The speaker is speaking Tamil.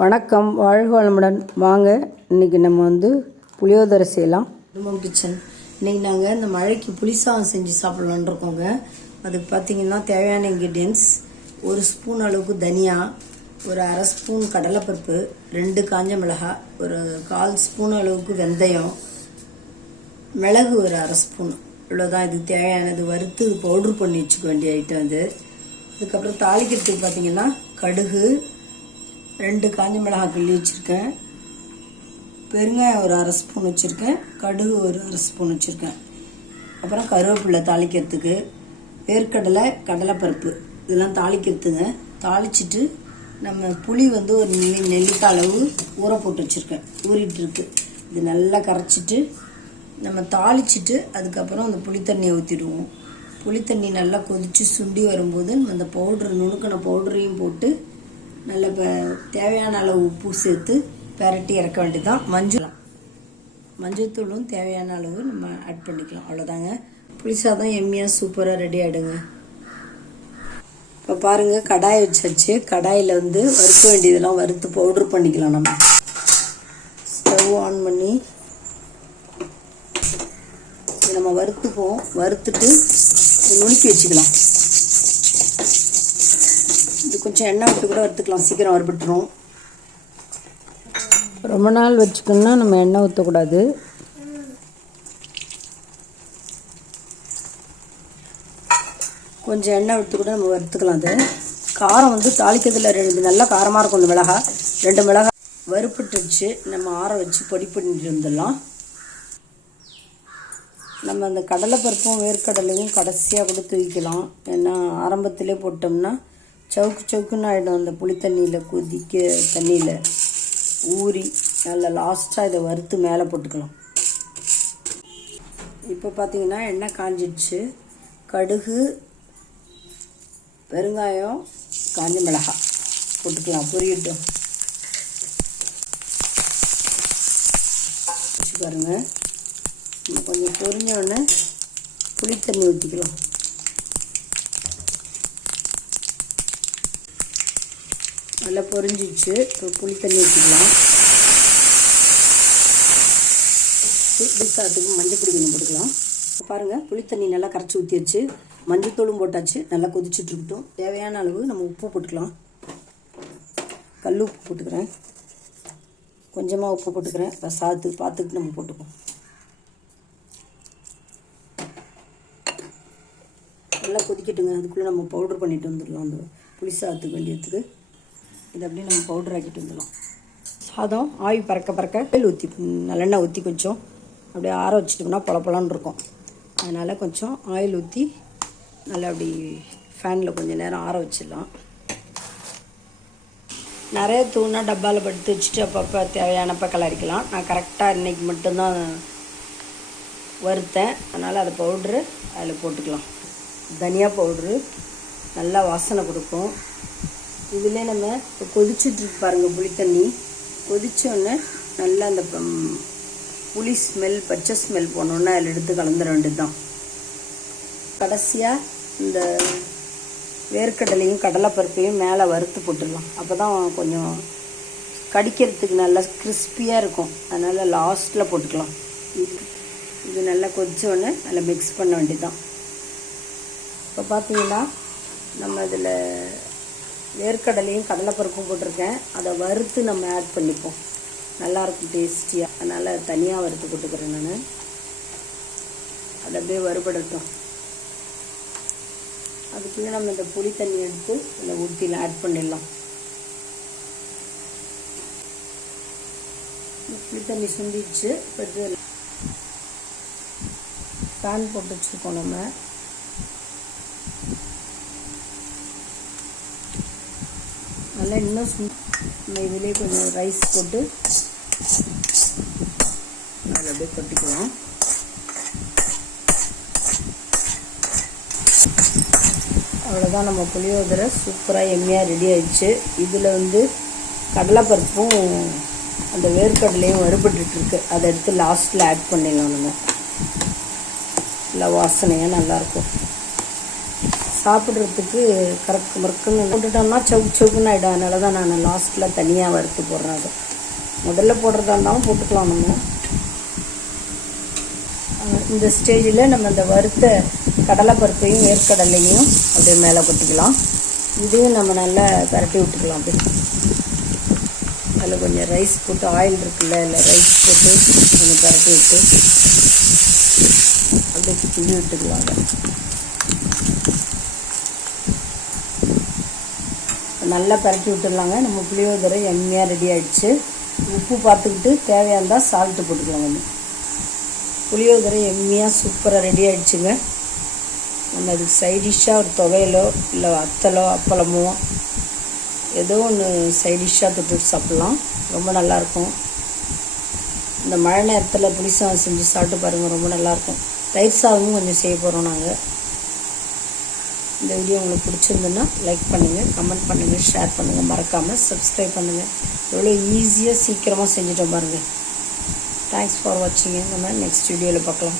வணக்கம். வாழ்க வளமுடன் வாங்க. இன்றைக்கி நம்ம வந்து புளியோதரை செய்யலாம். குடும்பம் கிச்சன் இன்னைக்கு நாங்கள் இந்த மழைக்கு புளிசாதம் செஞ்சு சாப்பிட்லான்னு இருக்கோங்க. அதுக்கு பார்த்தீங்கன்னா தேவையான இன்க்ரீடியன்ஸ் ஒரு ஸ்பூன் அளவுக்கு தனியா ஒரு அரை ஸ்பூன் கடலைப்பருப்பு ரெண்டு காஞ்ச மிளகா ஒரு கால் ஸ்பூன் அளவுக்கு வெந்தயம் மிளகு ஒரு அரை ஸ்பூன் இவ்வளோதான் இது தேவையானது வறுத்து பவுட்ரு பண்ணி வச்சுக்க வேண்டிய ஐட்டம் இது அதுக்கப்புறம் தாளிக்கிறதுக்கு பார்த்தீங்கன்னா கடுகு ரெண்டு காஞ்ச மிளகாய் கிள்ளி வச்சுருக்கேன். பெருங்காயம் ஒரு அரை ஸ்பூன் வச்சுருக்கேன். கடுகு ஒரு அரை ஸ்பூன் வச்சுருக்கேன். அப்புறம் கருவேப்பிலை தாளிக்கிறதுக்கு வேர்க்கடலை கடலைப்பருப்பு இதெல்லாம் தாளிக்கிறதுங்க. தாளிச்சிட்டு நம்ம புளி வந்து ஒரு நெல்லி நெல்லிக்காய் அளவு ஊற போட்டு வச்சுருக்கேன். ஊறிட்டுருக்கு இது நல்லா கரைச்சிட்டு நம்ம தாளிச்சிட்டு அதுக்கப்புறம் அந்த புளி தண்ணியை ஊற்றிடுவோம் புளி தண்ணி நல்லா கொதித்து சுண்டி வரும்போது நம்ம அந்த பவுட்ரு நுணுக்கின பவுடரையும் போட்டு இப்போ தேவையான அளவு உப்பு சேர்த்து பெரட்டி இறக்க வேண்டியதுதான். மஞ்சள் மஞ்சள்தூளும் தேவையான அளவு நம்ம ஆட் பண்ணிக்கலாம். அவ்வளோதாங்க புளிசாதம் எம்மியாக சூப்பராக ரெடி ஆகிடுங்க இப்போ பாருங்கள் கடாய் வச்சாச்சு. கடாயில் வந்து வறுக்க வேண்டியதெல்லாம் வறுத்து பவுட்ரு பண்ணிக்கலாம் நம்ம. ஸ்டவ் ஆன் பண்ணி நம்ம வறுத்துப்போம். வறுத்துட்டு நுணுக்கி வச்சுக்கலாம். கொஞ்சம் எண்ணெய் விட்டு கூட வறுத்துக்கலாம் சீக்கிரம் வறுபட்டுரும். ரொம்ப நாள் வச்சுக்கணுன்னா நம்ம எண்ணெய் ஊற்றக்கூடாது கொஞ்சம் எண்ணெய் விட்டு கூட நம்ம வறுத்துக்கலாம் அது. காரம் வந்து தாளிக்கிறதுல ரெண்டு நல்லா காரமாக இருக்கும் இந்த மிளகாய் ரெண்டு மிளகாய் வறுப்பட்டுருச்சு நம்ம ஆற வச்சு பொடி பண்ணிட்டு வந்துடலாம் நம்ம அந்த கடலைப்பருப்பும் வேர்க்கடலையும் கடைசியாக கூட தூக்கிக்கலாம். ஏன்னா ஆரம்பத்திலே போட்டோம்னா சவுக்கு சவுக்குன்னு ஆகிடும் அந்த புளி தண்ணியில் கொதிக்க தண்ணியில். ஊறி நல்லா லாஸ்ட்டாக இதை வறுத்து மேலே போட்டுக்கலாம். இப்போ பார்த்தீங்கன்னா எண்ணெய் காஞ்சிடுச்சு. கடுகு பெருங்காயம் காஞ்ச மிளகா போட்டுக்கலாம். பொரியட்டும் பாருங்கள் கொஞ்சம் பொரிஞ்ச புளித்தண்ணி ஊற்றிக்கலாம் நல்லா பொரிஞ்சிச்சு இப்போ புளி தண்ணி ஊற்றிக்கலாம் சாதத்துக்கு மஞ்சள் பொடி கொஞ்சம் போட்டுக்கலாம். இப்போ பாருங்கள் புளி தண்ணி நல்லா கரைச்சி ஊற்றியாச்சு மஞ்சத்தூளும் போட்டாச்சு. நல்லா கொதிச்சுட்டு இருக்கட்டும். தேவையான அளவு நம்ம உப்பு போட்டுக்கலாம். கல் உப்பு போட்டுக்கிறேன். கொஞ்சமாக உப்பு போட்டுக்கிறேன். இப்போ சாத்து பார்த்துக்கிட்டு நம்ம போட்டுக்கோம் நல்லா கொதிக்கட்டுங்க. அதுக்குள்ளே நம்ம பவுடர் பண்ணிட்டு வந்துடலாம். அந்த புளி சாதத்துக்கு வேண்டியதுக்கு. இதை அப்படியே நம்ம பவுடர் ஆக்கிட்டு வந்துடலாம். சாதம் ஆவி பறக்க பறக்க வெயில் ஊற்றி நல்லெண்ணெய் ஊற்றி கொஞ்சம். அப்படியே ஆற வச்சிட்டோம்னா பொல இருக்கும். அதனால் கொஞ்சம் ஆயில் ஊற்றி நல்லா அப்படி ஃபேனில் கொஞ்சம் நேரம் ஆற வச்சிடலாம். நிறைய தூணா டப்பாவில் படுத்து வச்சுட்டு அப்பப்போ தேவையானப்போ கலரிக்கலாம். நான் கரெக்டாக இன்றைக்கி மட்டும்தான் வறுத்தேன். அதனால் அதை பவுட்ரு அதில் போட்டுக்கலாம். தனியா பவுட்ரு நல்லா வாசனை கொடுக்கும். இதில் நம்ம இப்போ கொதிச்சுட்ருக்கு பாருங்கள் புளி தண்ணி. கொதித்தோடனே நல்லா அந்த புளி ஸ்மெல் பச்சை ஸ்மெல் போனோன்னே அதில் எடுத்து கலந்துட வேண்டியது தான் கடைசியாக இந்த வேர்க்கடலையும் கடலைப்பருப்பையும் மேலே வறுத்து போட்டுடலாம். அப்போ தான் கொஞ்சம் கடிக்கிறதுக்கு நல்லா கிறிஸ்பியாக இருக்கும். அதனால் லாஸ்ட்டில் போட்டுக்கலாம். இது- நல்லா கொதிச்ச நல்லா மிக்ஸ் பண்ண வேண்டியது தான் இப்போ பார்த்தீங்கன்னா நம்ம இதில் வேர்க்கடலையும் கடலைப்பருப்பும் போட்டிருக்கேன். அதை வறுத்து நம்ம ஆட் பண்ணிப்போம். நல்லாயிருக்கும் டேஸ்டியாக அதனால் தனியாக வறுத்து போட்டுக்கிறேன் நான். அது அப்படியே வறுபடட்டும். அதுக்குள்ளே நம்ம இந்த புளி தண்ணி எடுத்து இந்த ஊட்டியில் ஆட் பண்ணிடலாம். புளி தண்ணி சுண்டிடுச்சு. இப்போ பேன் போட்டு வச்சுருக்கோம் நம்ம. நல்லா இன்னும் நம்ம இதிலே கொஞ்சம் ரைஸ் போட்டு அதை அப்படியே கொட்டிக்கலாம். அவ்வளோதான் நம்ம புளியோதரை சூப்பராக எம்மியாக ரெடி ஆயிடுச்சு. இதில் வந்து கடலைப்பருப்பும் அந்த வேர்க்கடலையும் வறுபட்டுருக்கு அதை எடுத்து லாஸ்ட்டில் ஆட் பண்ணிடலாம் நம்ம. நல்லா வாசனையாக நல்லாயிருக்கும் சாப்பிட்றதுக்கு கறக்கு மறுக்குன்னு போட்டுட்டோம்னா சவுக்கு சவுக்குன்னு ஆகிடும் அதனால தான் நான் லாஸ்ட்டில் தனியாக வறுத்து போடுறேன் அதை. முதல்ல போடுறதா இருந்தாலும் போட்டுக்கலாம் நம்ம. இந்த ஸ்டேஜில் நம்ம இந்த வறுத்த கடலைப்பருப்பையும் வேர்க்கடலையும் அப்படியே மேலே கொட்டிக்கலாம். இதையும் நம்ம நல்லா பரட்டி விட்டுக்கலாம் அப்படி அதில் கொஞ்சம் ரைஸ் போட்டு ஆயில் இருக்குல்ல இல்லை ரைஸ் போட்டு கொஞ்சம் பரட்டி விட்டு அப்படியே கிண்டி விட்டுக்கலாம் அதை. நல்லா பரட்டி விட்டுடலாங்க. நம்ம புளியோதரை எம்மியாக ரெடி ஆகிடுச்சு உப்பு பார்த்துக்கிட்டு தேவையாக இருந்தால் சால்ட்டு போட்டுக்கலாம் வந்து புளியோதரை எம்மியாக சூப்பராக ரெடி ஆகிடுச்சுங்க நம்ம அதுக்கு சைடிஷ்ஷாக ஒரு துவையலோ இல்லை வத்தலோ அப்பளமோ ஏதோ ஒன்று சைடிஷ்ஷாக தொட்டு சாப்பிட்லாம். ரொம்ப நல்லாயிருக்கும் இந்த மழை நேரத்தில் புளி சாதம் செஞ்சு சாப்பிட்டு பாருங்கள் ரொம்ப நல்லாயிருக்கும் தயிர் சாதமும் கொஞ்சம் செய்ய போகிறோம் நாங்கள் இந்த வீடியோ உங்களுக்கு பிடிச்சிருந்துன்னா லைக் பண்ணுங்கள் கமெண்ட் பண்ணுங்கள் ஷேர் பண்ணுங்கள் மறக்காமல் சப்ஸ்கிரைப் பண்ணுங்கள் எவ்வளோ ஈஸியாக சீக்கிரமாக செஞ்சுட்டோம் பாருங்கள் தேங்க்ஸ் ஃபார் வாட்சிங்க நம்ம நெக்ஸ்ட் வீடியோவில் பார்க்கலாம்.